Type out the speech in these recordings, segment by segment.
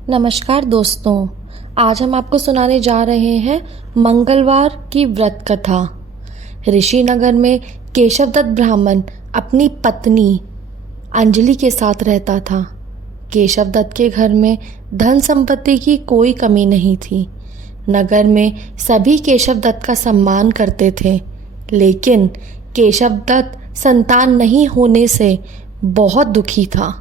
नमस्कार दोस्तों, आज हम आपको सुनाने जा रहे हैं मंगलवार की व्रत कथा। ऋषिनगर में केशवदत्त ब्राह्मण अपनी पत्नी अंजलि के साथ रहता था। केशवदत्त के घर में धन संपत्ति की कोई कमी नहीं थी। नगर में सभी केशवदत्त का सम्मान करते थे, लेकिन केशवदत्त संतान नहीं होने से बहुत दुखी था।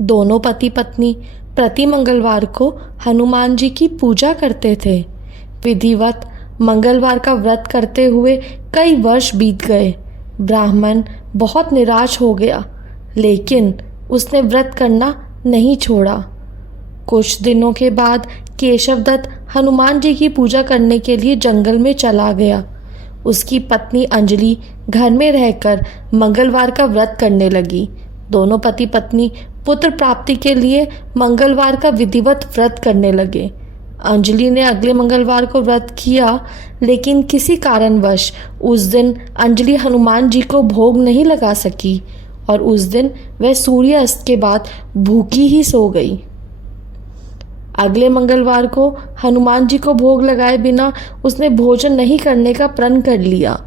दोनों पति पत्नी प्रति मंगलवार को हनुमान जी की पूजा करते थे। विधिवत मंगलवार का व्रत करते हुए कई वर्ष बीत गए। ब्राह्मण बहुत निराश हो गया, लेकिन उसने व्रत करना नहीं छोड़ा। कुछ दिनों के बाद केशवदत्त हनुमान जी की पूजा करने के लिए जंगल में चला गया। उसकी पत्नी अंजलि घर में रहकर मंगलवार का व्रत करने लगी। दोनों पति पत्नी पुत्र प्राप्ति के लिए मंगलवार का विधिवत व्रत करने लगे। अंजलि ने अगले मंगलवार को व्रत किया, लेकिन किसी कारणवश उस दिन अंजलि हनुमान जी को भोग नहीं लगा सकी और उस दिन वह सूर्यास्त के बाद भूखी ही सो गई। अगले मंगलवार को हनुमान जी को भोग लगाए बिना उसने भोजन नहीं करने का प्रण कर लिया।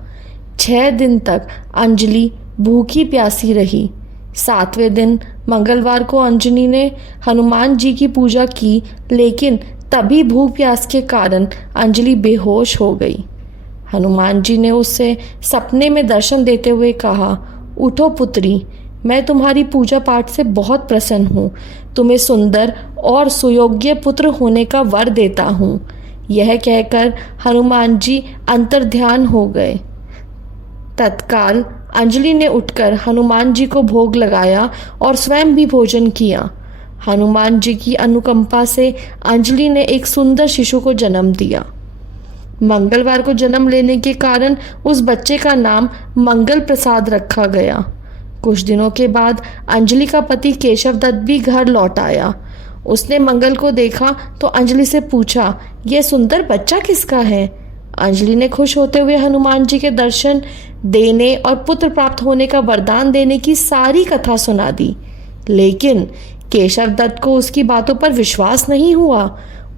6 दिन तक अंजलि भूखी प्यासी रही। 7वें दिन मंगलवार को अंजलि ने हनुमान जी की पूजा की, लेकिन तभी भूख प्यास के कारण अंजलि बेहोश हो गई। हनुमान जी ने उससे सपने में दर्शन देते हुए कहा, उठो पुत्री, मैं तुम्हारी पूजा पाठ से बहुत प्रसन्न हूँ। तुम्हें सुंदर और सुयोग्य पुत्र होने का वर देता हूँ। यह कहकर हनुमान जी अंतर्ध्यान हो गए। तत्काल अंजलि ने उठकर हनुमान जी को भोग लगाया और स्वयं भी भोजन किया। हनुमान जी की अनुकंपा से अंजलि ने एक सुंदर शिशु को जन्म दिया। मंगलवार को जन्म लेने के कारण उस बच्चे का नाम मंगल प्रसाद रखा गया। कुछ दिनों के बाद अंजलि का पति केशवदत्त भी घर लौट आया। उसने मंगल को देखा तो अंजलि से पूछा, यह सुंदर बच्चा किसका है? अंजलि ने खुश होते हुए हनुमान जी के दर्शन देने और पुत्र प्राप्त होने का वरदान देने की सारी कथा सुना दी, लेकिन केशवदत्त को उसकी बातों पर विश्वास नहीं हुआ।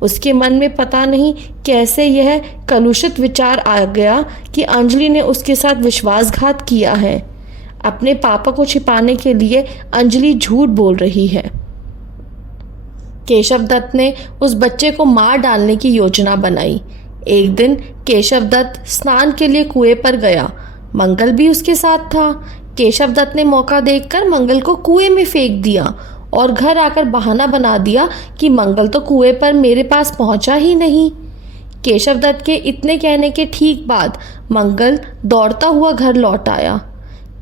उसके मन में पता नहीं कैसे यह कलुषित विचार आ गया कि अंजलि ने उसके साथ विश्वासघात किया है। अपने पापा को छिपाने के लिए अंजलि झूठ बोल रही है। केशवदत्त ने उस बच्चे को मार डालने की योजना बनाई। एक दिन केशवदत्त स्नान के लिए कुएं पर गया। मंगल भी उसके साथ था। केशवदत्त ने मौका देखकर मंगल को कुएं में फेंक दिया और घर आकर बहाना बना दिया कि मंगल तो कुएं पर मेरे पास पहुंचा ही नहीं। केशवदत्त के इतने कहने के ठीक बाद मंगल दौड़ता हुआ घर लौट आया।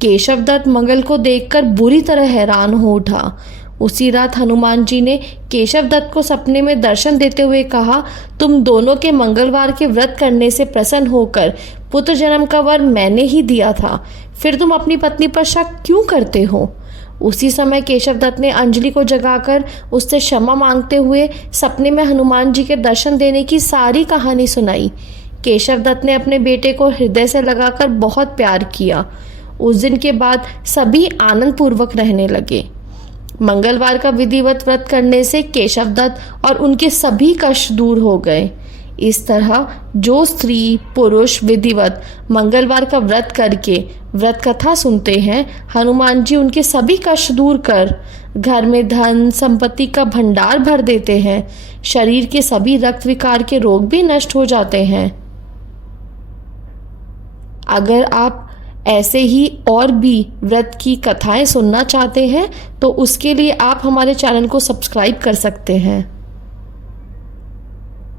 केशवदत्त मंगल को देखकर बुरी तरह हैरान हो उठा। उसी रात हनुमान जी ने केशवदत्त को सपने में दर्शन देते हुए कहा, तुम दोनों के मंगलवार के व्रत करने से प्रसन्न होकर पुत्र जन्म का वर मैंने ही दिया था, फिर तुम अपनी पत्नी पर शक क्यों करते हो? उसी समय केशवदत्त ने अंजलि को जगाकर उससे क्षमा मांगते हुए सपने में हनुमान जी के दर्शन देने की सारी कहानी सुनाई। केशवदत्त ने अपने बेटे को हृदय से लगाकर बहुत प्यार किया। उस दिन के बाद सभी आनंद पूर्वक रहने लगे। मंगलवार का विधिवत व्रत करने से केशवदत्त और उनके सभी कष्ट दूर हो गए। इस तरह जो स्त्री पुरुष विधिवत मंगलवार का व्रत करके व्रत कथा सुनते हैं, हनुमान जी उनके सभी कष्ट दूर कर घर में धन संपत्ति का भंडार भर देते हैं। शरीर के सभी रक्त विकार के रोग भी नष्ट हो जाते हैं। अगर आप ऐसे ही और भी व्रत की कथाएं सुनना चाहते हैं तो उसके लिए आप हमारे चैनल को सब्सक्राइब कर सकते हैं।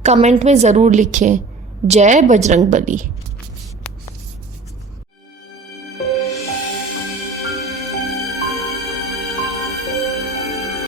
कमेंट में ज़रूर लिखें, जय बजरंगबली।